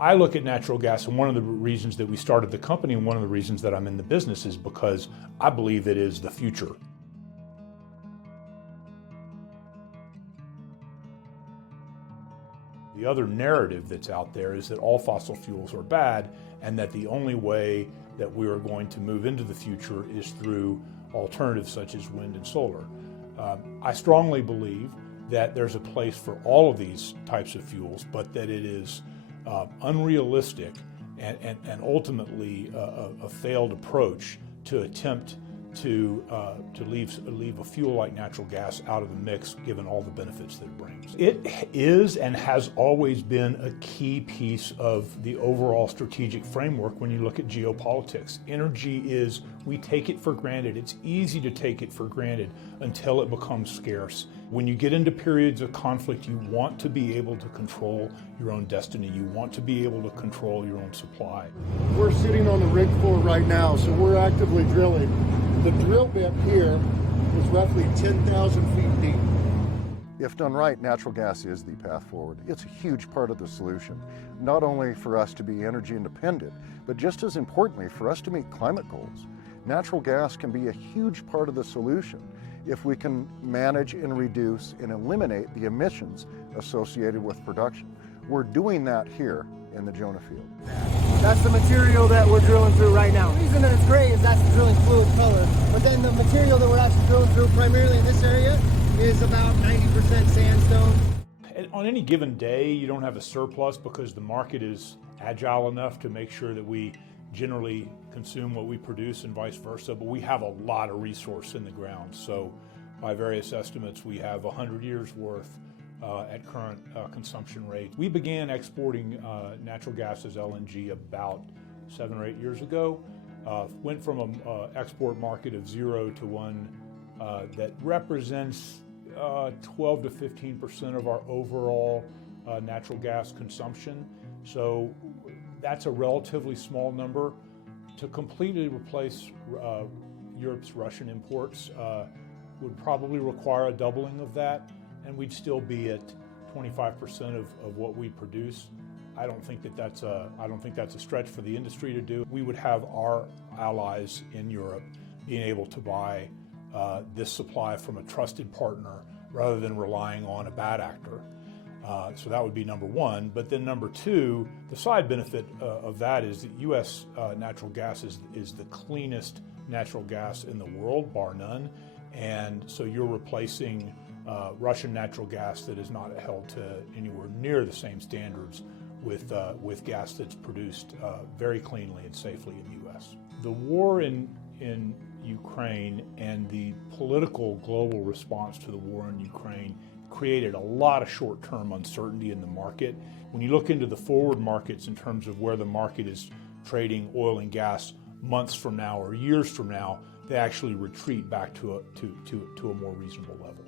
I look at natural gas, and one of the reasons that we started the company and one of the reasons that I'm in the business is because I believe it is the future. The other narrative that's out there is that all fossil fuels are bad and that the only way that we are going to move into the future is through alternatives such as wind and solar. I strongly believe that there's a place for all of these types of fuels, but that it is unrealistic and ultimately a failed approach to attempt to leave a fuel like natural gas out of the mix, given all the benefits that it brings. It is and has always been a key piece of the overall strategic framework when you look at geopolitics. Energy is, we take it for granted. It's easy to take it for granted until it becomes scarce. When you get into periods of conflict, you want to be able to control your own destiny. You want to be able to control your own supply. We're sitting on the rig floor right now, so we're actively drilling. The drill bit here is roughly 10,000 feet deep. If done right, natural gas is the path forward. It's a huge part of the solution, not only for us to be energy independent, but just as importantly, for us to meet climate goals. Natural gas can be a huge part of the solution if we can manage and reduce and eliminate the emissions associated with production. We're doing that here in the Jonah field. That's the material that we're drilling through right now. The reason that it's gray is that's the drilling fluid color, but then the material that we're actually drilling through primarily in this area is about 90% sandstone. And on any given day, you don't have a surplus because the market is agile enough to make sure that we generally consume what we produce and vice versa, but we have a lot of resource in the ground. So by various estimates, we have 100 years worth at current consumption rates. We began exporting natural gas as LNG about 7 or 8 years ago. Went from an export market of 0 to one that represents 12 to 15% of our overall natural gas consumption. So that's a relatively small number. To completely replace Europe's Russian imports would probably require a doubling of that, and we'd still be at 25% of what we produce. I don't think that's a stretch for the industry to do. We would have our allies in Europe being able to buy this supply from a trusted partner rather than relying on a bad actor. So that would be number one. But then number two, the side benefit of that is that U.S. natural gas is the cleanest natural gas in the world, bar none. And so you're replacing Russian natural gas that is not held to anywhere near the same standards with gas that's produced very cleanly and safely in the U.S. The war in Ukraine and the political global response to the war in Ukraine created a lot of short-term uncertainty in the market. When you look into the forward markets in terms of where the market is trading oil and gas months from now or years from now, they actually retreat back to a more reasonable level.